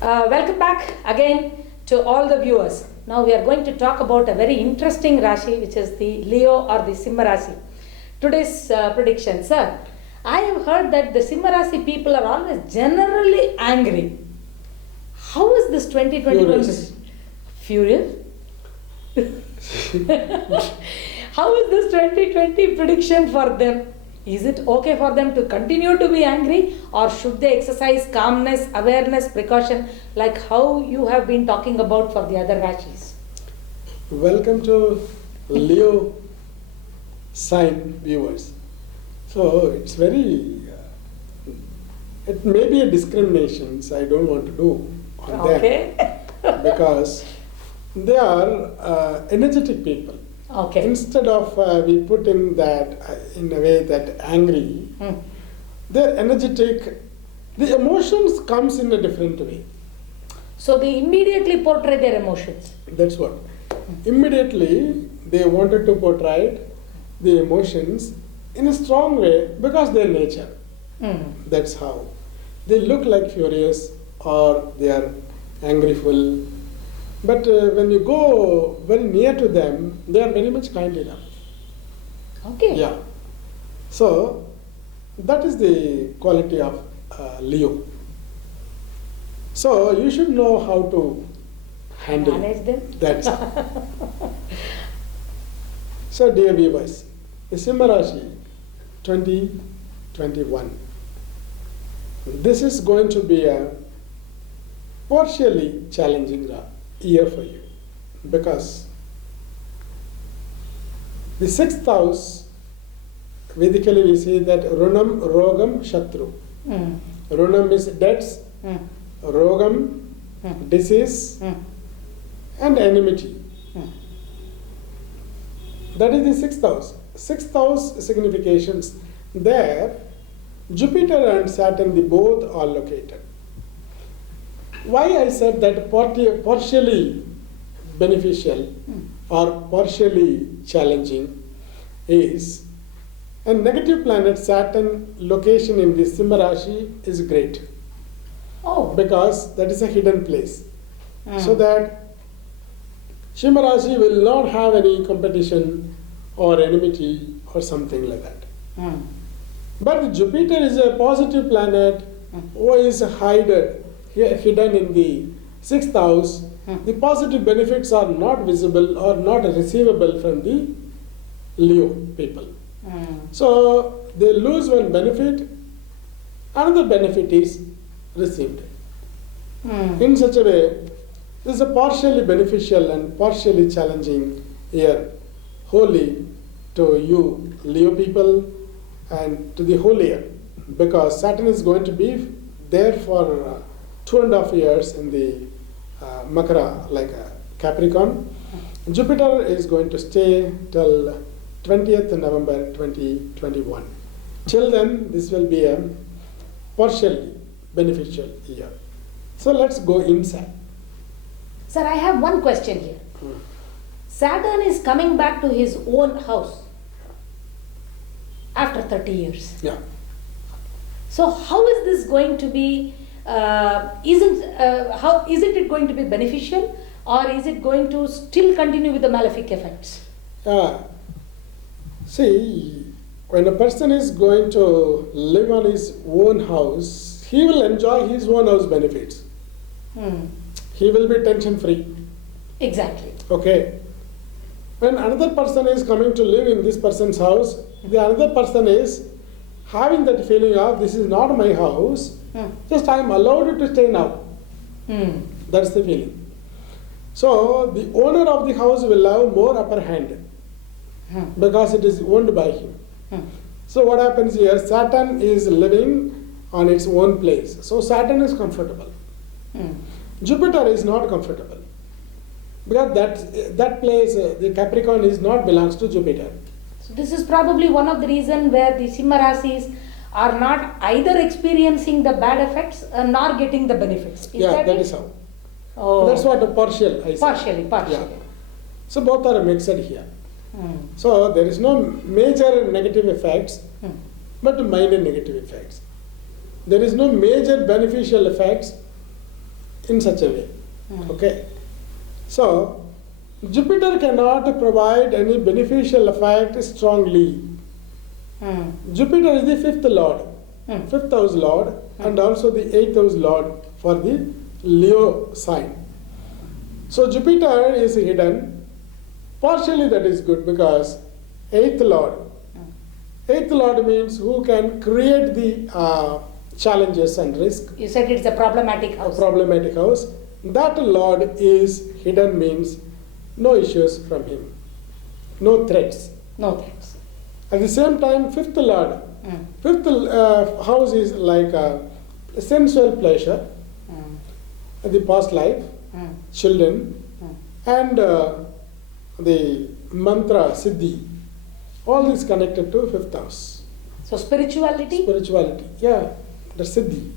Welcome back again to all the viewers. Now we are going to talk about a very interesting Rashi, which is the Leo or the Simha Rashi. Today's prediction, sir. I have heard that the Simha Rashi people are always generally angry. How is this 2021? Furious? How is this 2020 prediction for them? Is it okay for them to continue to be angry, or should they exercise calmness, awareness, precaution, like how you have been talking about for the other Rashis? Welcome to Leo sign viewers. So it's very, it may be a discrimination, so I don't want to do on Okay. them because they are energetic people. Okay. Instead of we put in that in a way that angry, they're energetic. The emotions comes in a different way. So they immediately portray their emotions. That's what. Immediately they wanted to portray the emotions in a strong way because their nature. That's how. They look like furious or they are angryful. But when you go very near to them, they are very much kind enough. Okay. Yeah. So that is the quality of Leo. So you should know how to handle Manage them. that. So dear viewers, the Simha Rashi 2021. This is going to be a partially challenging year for you because the sixth house, Vedically we see that Runam, Rogam, Shatru. Runam is debts, Rogam, disease, and enmity. That is the sixth house. Sixth house significations there, Jupiter and Saturn, the both are located. Why I said that partially beneficial or partially challenging is a negative planet Saturn location in the Simha Rashi is great. Oh. Because that is a hidden place. So that Simha Rashi will not have any competition or enmity or something like that. But Jupiter is a positive planet who is hidden in the sixth house. The positive benefits are not visible or not receivable from the Leo people. So they lose one benefit, another benefit is received. In such a way, this is a partially beneficial and partially challenging year, wholly to you Leo people and to the whole year, because Saturn is going to be there for 2.5 years in the Makara, like Capricorn. Jupiter is going to stay till 20th November 2021. Till then, this will be a partially beneficial year. So let's go inside. Sir, I have one question here. Saturn is coming back to his own house after 30 years. Yeah. So how is this going to be? Isn't it going to be beneficial, or is it going to still continue with the malefic effects? See, when a person is going to live on his own house, he will enjoy his own house benefits. He will be tension free. Exactly. Okay. When another person is coming to live in this person's house, the another person is having that feeling of this is not my house, just I am allowed to stay now. That's the feeling. So the owner of the house will have more upper hand because it is owned by him. So what happens here, Saturn is living on its own place. So Saturn is comfortable. Jupiter is not comfortable because that place, the Capricorn, is not belongs to Jupiter. So this is probably one of the reasons where the Simha Rasis are not either experiencing the bad effects nor getting the benefits. That is how. Oh. That's what a partial I say. Partially. Yeah. So both are mixed here. So there is no major negative effects, but minor negative effects. There is no major beneficial effects in such a way. Okay. So, Jupiter cannot provide any beneficial effect strongly. Jupiter is the fifth lord, fifth house lord, and also the eighth house lord for the Leo sign. So, Jupiter is hidden. Partially that is good because eighth lord. Eighth lord means who can create the challenges and risk. You said it's a problematic house. Problematic house. That lord is hidden means no issues from him, no threats. No threats. At the same time, fifth lord, fifth house is like a sensual pleasure, the past life, children, and the mantra, siddhi. All this connected to fifth house. So spirituality? Spirituality, yeah, the siddhi.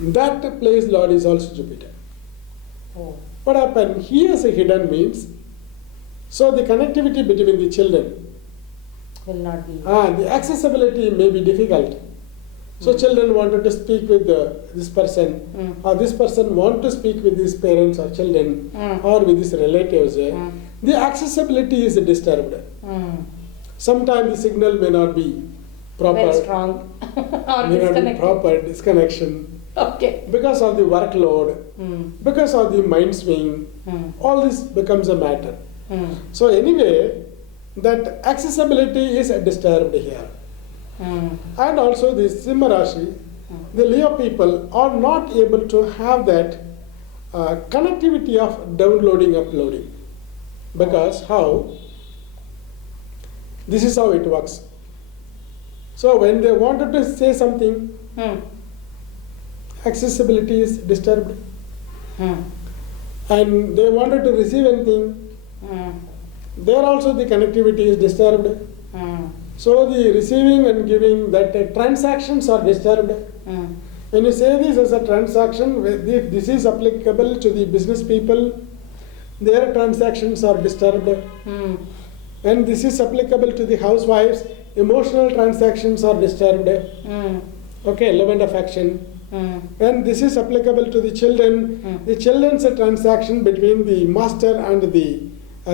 That place lord is also Jupiter. Oh. What happened? He is a hidden means. So the connectivity between the children, Will not be. the accessibility may be difficult. So children wanted to speak with this person, or this person want to speak with his parents or children, or with his relatives. The accessibility is disturbed. Sometimes the signal may not be proper. Very strong. Or may not be disconnected. proper disconnection. Okay. Because of the workload, because of the mind swing, all this becomes a matter. So anyway, that accessibility is disturbed here. And also the Simha Rashi, the Leo people are not able to have that connectivity of downloading, uploading. Because how? This is how it works. So when they wanted to say something, accessibility is disturbed. And they wanted to receive anything, there also the connectivity is disturbed. So the receiving and giving, that transactions are disturbed. When you say this as a transaction, this is applicable to the business people, their transactions are disturbed. When this is applicable to the housewives, emotional transactions are disturbed. Okay, love and affection. When this is applicable to the children, the children's transaction between the master and the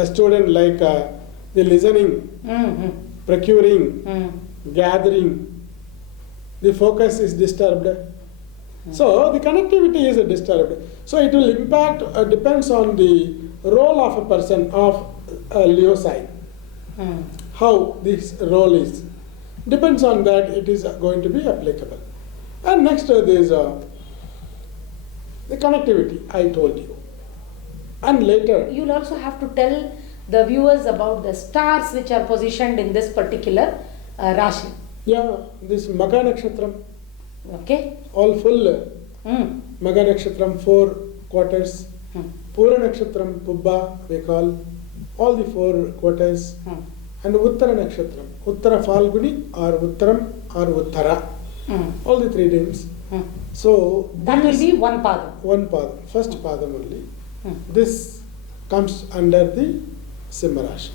student, like the listening, procuring, gathering, the focus is disturbed. So the connectivity is disturbed. So it will impact, depends on the role of a person of a Leo sign. How this role is. Depends on that, it is going to be applicable. And next there is the connectivity, I told you. And later, You'll also have to tell the viewers about the stars which are positioned in this particular Rashi. yeah, this Magha Nakshatram, Okay? all full Magha Nakshatram, 4 quarters. Pura Nakshatram, Pubba, we call, all the 4 quarters. And Uttara Nakshatram, Uttara Falguni or Uttaram or Uttara, all the 3 names. So That will these- be one padam. one padam, first padam only. This comes under the Simha Rashi.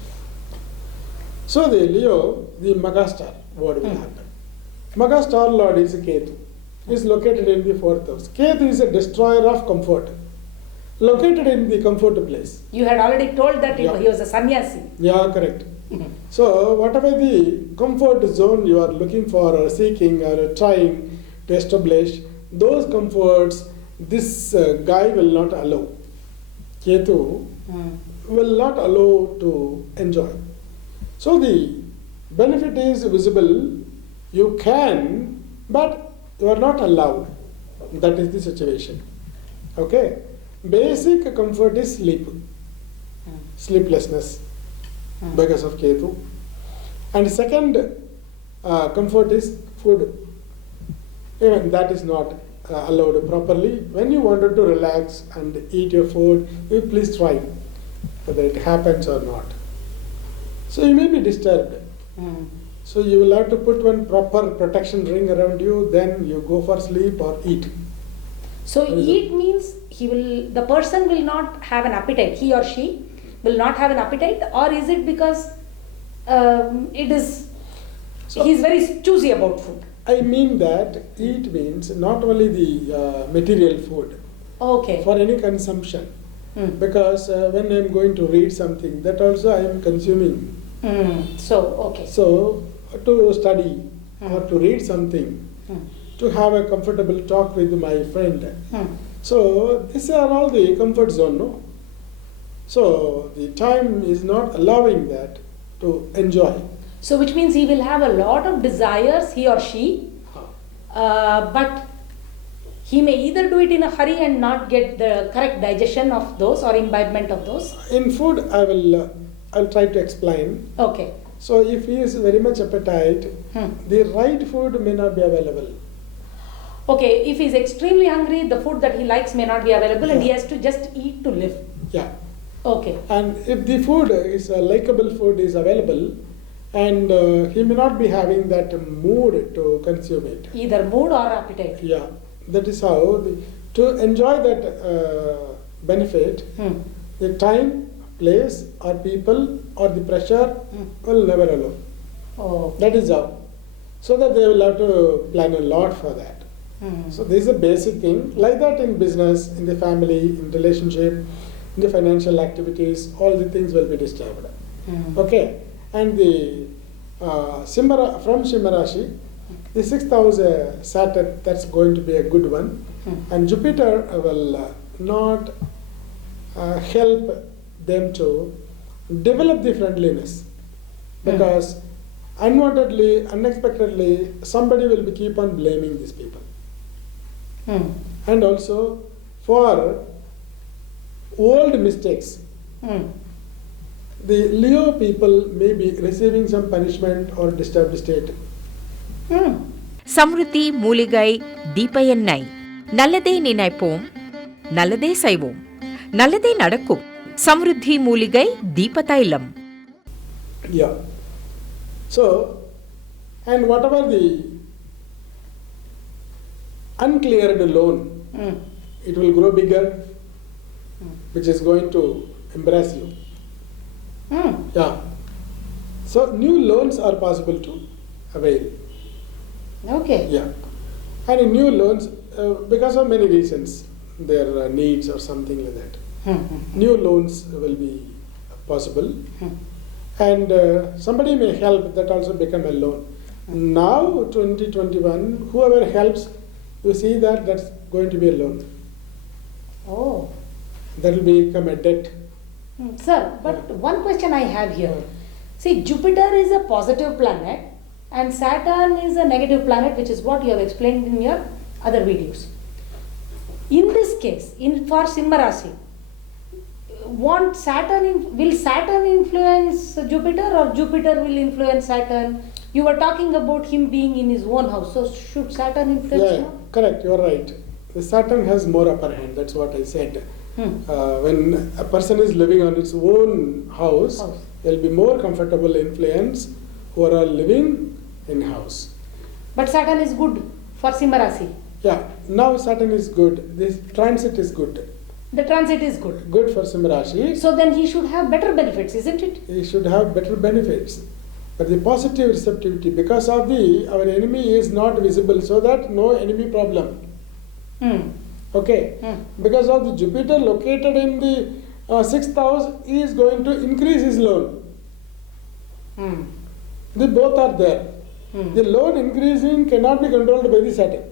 So the Leo, the Magha star, what will happen? Magha star lord is Ketu. He is located in the 4th house. Ketu is a destroyer of comfort. Located in the comfort place. You had already told that Yeah. he was a sannyasi. Yeah, correct. So whatever the comfort zone you are looking for or seeking or trying to establish, those comforts this guy will not allow. Ketu will not allow to enjoy. So the benefit is visible, you can, but you are not allowed. That is the situation. Okay? Basic comfort is sleep, sleeplessness because of Ketu. And second comfort is food. Even that is not allowed properly. When you wanted to relax and eat your food, you please try whether it happens or not. So you may be disturbed. So you will have to put one proper protection ring around you, then you go for sleep or eat. So eat means the person will not have an appetite. He or she will not have an appetite, or is it because it is So- he's very choosy about food? I mean that eat means not only the material food Okay. for any consumption, because when I am going to read something, that also I am consuming. So, okay. So to study or to read something, to have a comfortable talk with my friend. So these are all the comfort zone, no? So the time is not allowing that to enjoy. So, which means he will have a lot of desires, he or she, but he may either do it in a hurry and not get the correct digestion of those or imbibement of those. In food, I'll try to explain. Okay. So if he is very much appetite, the right food may not be available. Okay, if he is extremely hungry, the food that he likes may not be available and he has to just eat to live. Yeah. Okay. And if the food is a likable food is available, and he may not be having that mood to consume it. Either mood or appetite. Yeah, that is how to enjoy that benefit. The time, place, or people, or the pressure will never allow. Oh. That is how. So that they will have to plan a lot for that. So this is a basic thing. Like that in business, in the family, in relationship, in the financial activities, all the things will be disturbed. Okay. And the from Simha Rashi, the 6th house Saturn, that's going to be a good one. And Jupiter will not help them to develop the friendliness, because unwantedly, unexpectedly, somebody will be keep on blaming these people. And also for old mistakes, the Leo people may be receiving some punishment or disturbed state. Samriddhi மூலிகை தீப எண்ணெய். நல்லதே நினைப்போம், நல்லதே செய்வோம், நல்லதே நடக்கும். சம்ருத்தி மூலிகை தீப தைலம். Yeah. So, and whatever the uncleared loan, it will grow bigger, which is going to embarrass you. Yeah. So new loans are possible to avail. Okay. Yeah. And in new loans, because of many reasons, their needs or something like that, new loans will be possible. And somebody may help, that also become a loan. Now 2021, whoever helps, you see that that's going to be a loan. Oh. That will become a debt. Sir, but one question I have here. See, Jupiter is a positive planet and Saturn is a negative planet, which is what you have explained in your other videos. In this case, for Simha Rasi, will Saturn influence Jupiter or Jupiter will influence Saturn? You were talking about him being in his own house, so should Saturn influence him? Correct, you are right. The Saturn has more upper hand, that's what I said. When a person is living on its own house, there will be more comfortable influence who are living in house. But Saturn is good for Simha Rasi. Yeah, now Saturn is good. This transit is good. The transit is good. Good for Simha Rashi. So then he should have better benefits, isn't it? He should have better benefits. But the positive receptivity, because of our enemy is not visible, so that no enemy problem. Okay. Because of the Jupiter located in the 6th house, he is going to increase his loan. They both are there. The loan increasing cannot be controlled by the Saturn.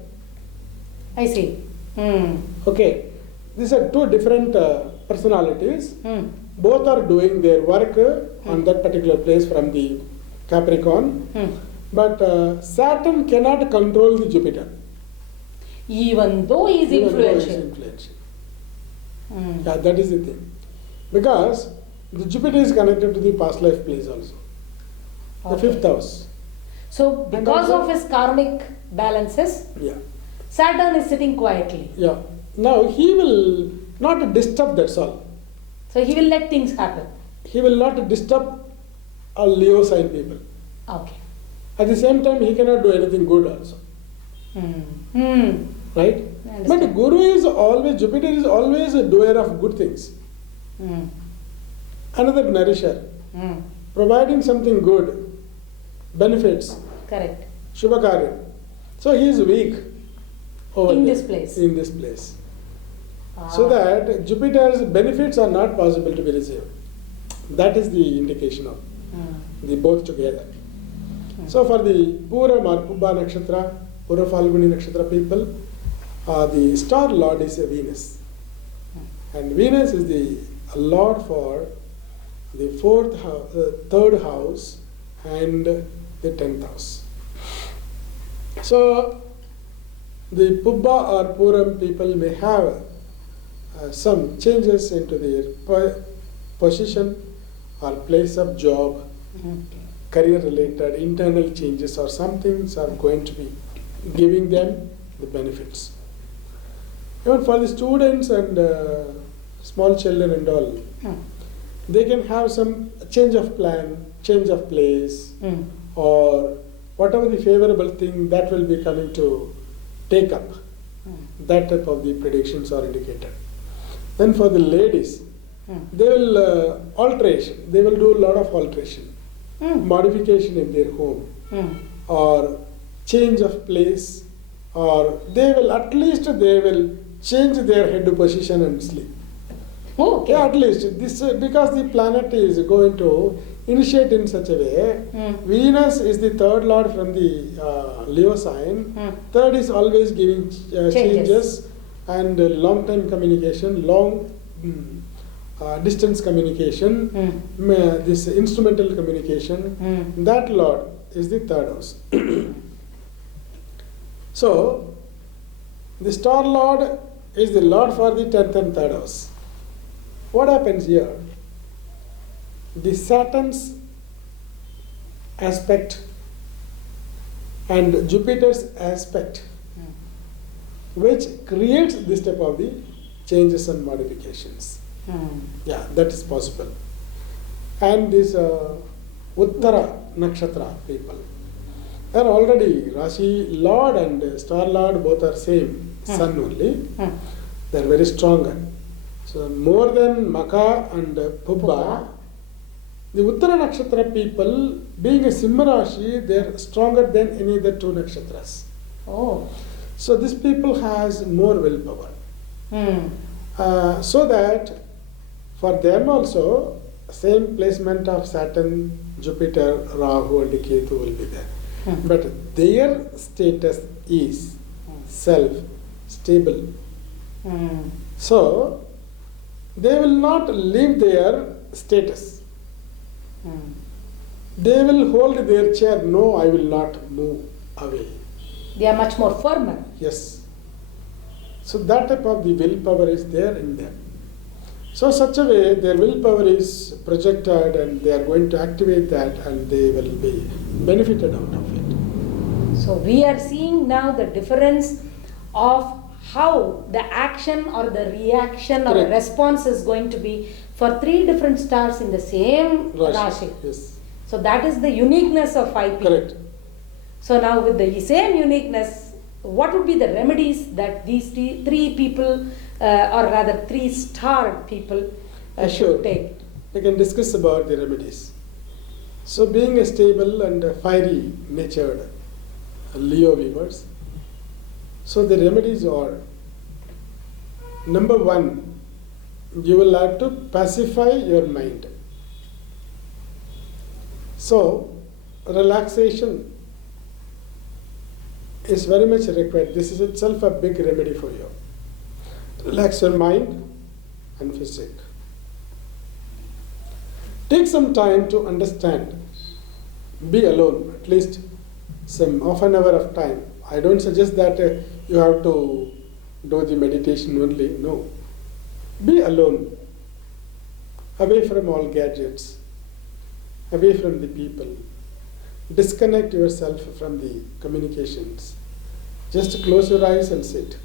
I see. Okay. These are two different personalities. Both are doing their work on that particular place from the Capricorn. But Saturn cannot control the Jupiter. Even though he is influential. Yeah, that is the thing. Because the Jupiter is connected to the past life place also. The 5th house. So because of his karmic balances, Saturn is sitting quietly. Yeah. Now he will not disturb, that's all. So he will let things happen. He will not disturb all Leo sign people. Okay. At the same time, he cannot do anything good also. Right? But Guru is always, Jupiter is always a doer of good things. Another nourisher. Providing something good, benefits. Correct. Shivakaryam. So he is weak over In there, this place. In this place. So that Jupiter's benefits are not possible to be received. That is the indication of the both together. So for the Puram or Pubba Nakshatra, Pura Falguni Nakshatra people, the star lord is Venus. And Venus is the lord for the third house and the 10th house. So the Pubba or Puram people may have some changes into their position or place of job, career related, internal changes or some things are going to be giving them the benefits. Even for the students and small children and all, they can have some change of plan, change of place, or whatever the favorable thing that will be coming to take up. That type of the predictions are indicated. Then for the ladies, they will alteration. They will do a lot of alteration, modification in their home, or change of place, or they will change their head position and sleep. Okay. Yeah, at least this because the planet is going to initiate in such a way. Venus is the third lord from the Leo sign. Third is always giving changes and long-time communication, long distance communication, this instrumental communication. That lord is the third house. So the star lord is the lord for the 10th and 3rd house. What happens here? The Saturn's aspect and Jupiter's aspect, which creates this type of the changes and modifications. Yeah, that is possible. And this Uttara Nakshatra people are already Rashi Lord and Star Lord both are same, Sun only. They are very stronger. So more than Maka and Pubba, the Uttara Nakshatra people, being a Simha Rashi, they are stronger than any other two nakshatras. Oh. So this people has more willpower. So that for them also, same placement of Saturn, Jupiter, Rahu and Ketu will be there. But their status is self-stable. So they will not leave their status. They will hold their chair. No, I will not move away. They are much more firmer. Yes. So that type of the willpower is there in them. So such a way their willpower is projected and they are going to activate that and they will be benefited out of it. So we are seeing now the difference of how the action or the reaction or the Correct. response is going to be for three different stars in the same Rashi. Yes. So that is the uniqueness of IP. Correct. So now with the same uniqueness, what would be the remedies that these three people or rather three starred people should take? We can discuss about the remedies. So being a stable and a fiery natured Leo weavers, so the remedies are, number one, you will have to pacify your mind. So relaxation is very much required. This is itself a big remedy for you. Relax your mind and physique. Take some time to understand. Be alone, at least some half an hour of time. I don't suggest that you have to do the meditation only. No. Be alone, away from all gadgets, away from the people. Disconnect yourself from the communications. Just close your eyes and sit.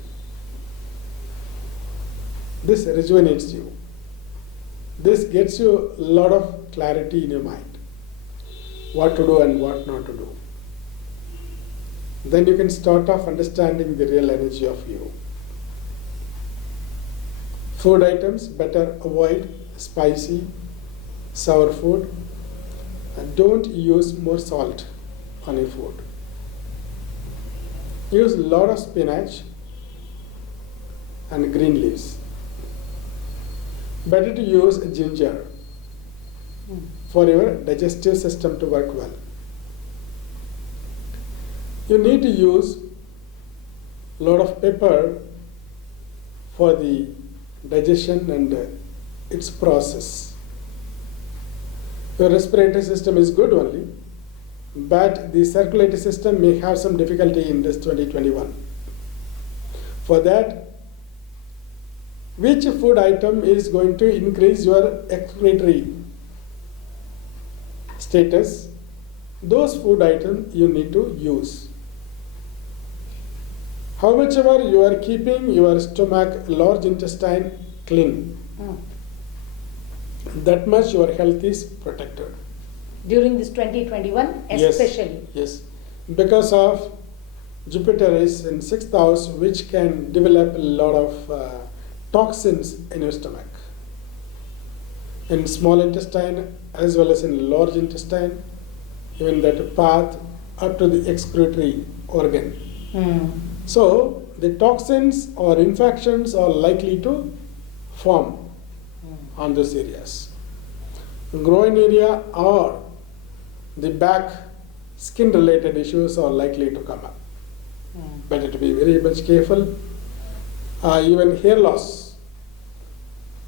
This rejuvenates you. This gets you a lot of clarity in your mind. What to do and what not to do. Then you can start off understanding the real energy of you. Food items, better avoid spicy, sour food. And don't use more salt on your food. use a lot of spinach and green leaves. Better to use ginger for your digestive system to work well. You need to use a lot of pepper for the digestion and its process. Your respiratory system is good only, but the circulatory system may have some difficulty in this 2021. For that, which food item is going to increase your excretory status? Those food items you need to use. How much ever you are keeping your stomach, large intestine clean, that much your health is protected. During this 2021 especially? Yes. Because of Jupiter is in 6th house, which can develop a lot of toxins in your stomach. In small intestine as well as in large intestine, even that path up to the excretory organ. So the toxins or infections are likely to form on those areas. Groin area or the back skin related issues are likely to come up. Better to be very much careful. Even hair loss,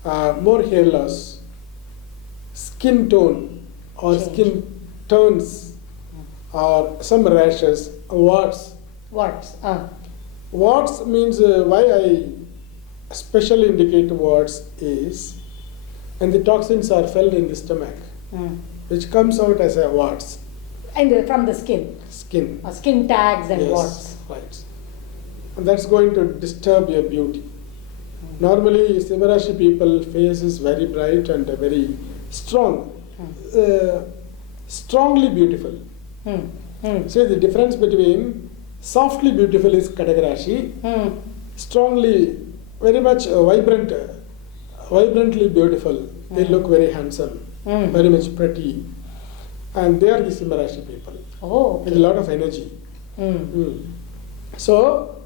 more hair loss, skin tone or Change. skin tones or some rashes, warts. What? Warts means why I especially indicate warts is when the toxins are filled in the stomach, which comes out as a warts. And from the skin? Skin. Skin tags and Yes, warts. right. And that's going to disturb your beauty. Normally, Simha Rashi people face is very bright and very strong, strongly beautiful. See the difference between softly beautiful is Kadaka Rashi, strongly, very much vibrantly beautiful. They look very handsome, very much pretty, and they are the Simha Rashi people with a lot of energy. So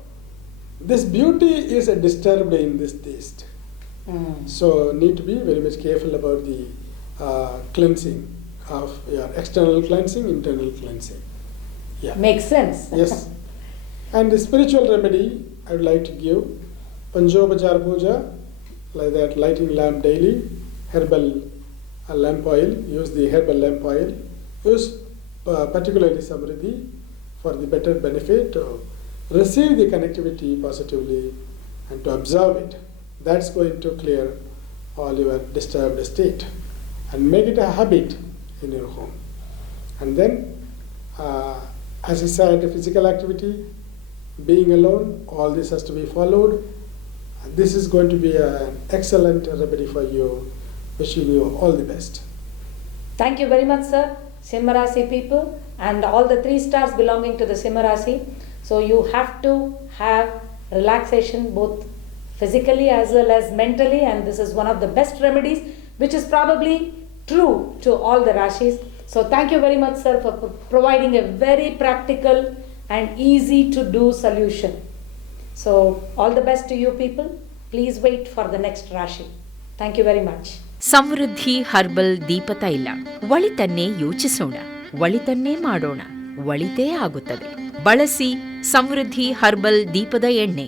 this beauty is disturbed in this taste. So need to be very much careful about the cleansing of your external cleansing, internal cleansing. Yeah. Makes sense. Yes. And the spiritual remedy I would like to give, Panchopachara Puja, like that, lighting lamp daily, herbal lamp oil, use the herbal lamp oil, use particularly Samriddhi for the better benefit, receive the connectivity positively and to observe it. That's going to clear all your disturbed state and make it a habit in your home. And then, as I said, physical activity, being alone, all this has to be followed. This is going to be an excellent remedy for you. Wishing you all the best. Thank you very much, sir. Simha Rasi people and all the 3 stars belonging to the Simha Rasi. So you have to have relaxation both physically as well as mentally, and this is one of the best remedies which is probably true to all the Rashis. So thank you very much, sir, for providing a very practical and easy to do solution. So all the best to you people. Please wait for the next Rashi. Thank you very much. Samruddhi herbal ದೀಪತೈಲ. ಒಳಿತನ್ನೇ ಯೋಚಿಸೋಣ, ಒಳಿತನ್ನೇ ಮಾಡೋಣ, ಒಳಿತೇ ಆಗುತ್ತದೆ. ಬಳಸಿ ಸಮೃದ್ಧಿ herbal ದೀಪದ ಎಣ್ಣೆ.